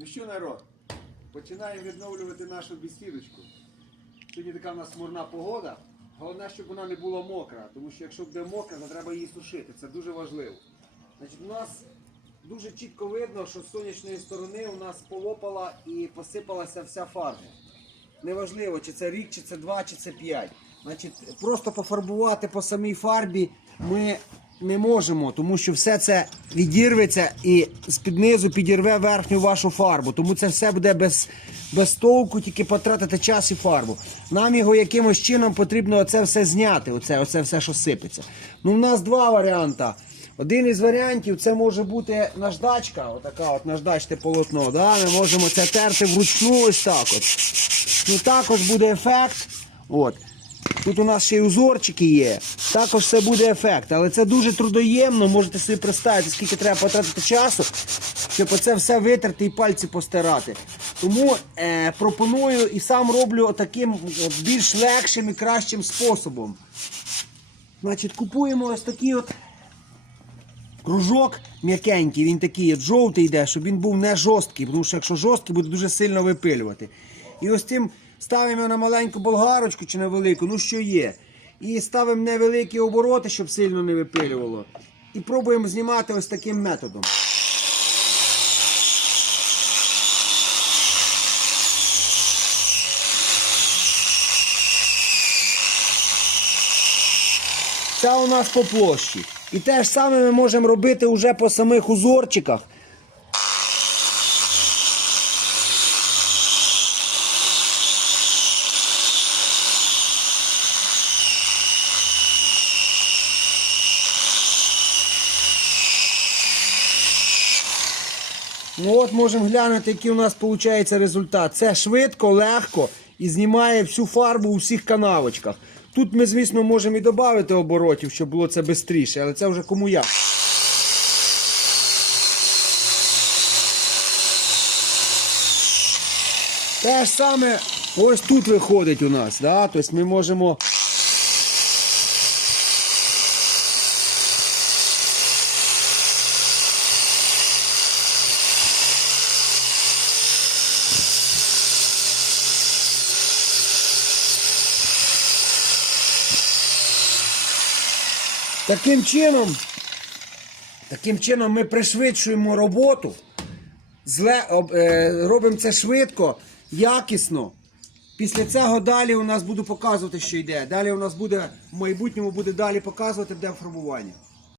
Ну що, народ? Починаємо відновлювати нашу бесідочку. Сьогодні така в нас хмурна погода. Головне, щоб вона не була мокра, тому що якщо буде мокра, то треба її сушити. Це дуже важливо. Значить, у нас дуже чітко видно, що з сонячної сторони у нас полопала і посипалася вся фарба. Неважливо, чи це рік, чи це два, чи це п'ять. Значить, просто пофарбувати по самій фарбі ми не можемо, тому що все це відірветься і з-під низу підірве верхню вашу фарбу. Тому це все буде без, без толку, тільки потратити час і фарбу. Нам його якимось чином потрібно оце все зняти, оце, оце все, що сипеться. Ну, у нас два варіанти. Один із варіантів це може бути наждачка, отака от наждачте полотно. Да? Ми можемо це терти вручну ось так. От. Ну також буде ефект. От. Тут у нас ще й узорчики є. Також це буде ефект. Але це дуже трудоємно, можете собі представити, скільки треба потратити часу, щоб оце все витерти і пальці постирати. Тому е, пропоную і сам роблю таким більш легшим і кращим способом. Значить, купуємо ось такі от кружок м'якенький, він такий от жовтий йде, щоб він був не жорсткий, тому що якщо жорсткий, буде дуже сильно випилювати. І ось цим ставимо на маленьку болгарочку чи на велику, ну що є. І ставимо невеликі обороти, щоб сильно не випилювало. І пробуємо знімати ось таким методом. Це у нас по площі. І те ж саме ми можемо робити вже по самих узорчиках. От можемо глянути, який у нас виходить результат. Це швидко, легко і знімає всю фарбу у всіх канавочках. Тут ми, звісно, можемо і додати оборотів, щоб було це швидше, але це вже кому як. Те ж саме ось тут виходить у нас. Да? Тобто ми можемо. Таким чином, таким чином ми пришвидшуємо роботу, зле, е, робимо це швидко, якісно. Після цього далі у нас буду показувати, що йде. Далі у нас буде в майбутньому буде далі показувати, де фарбування.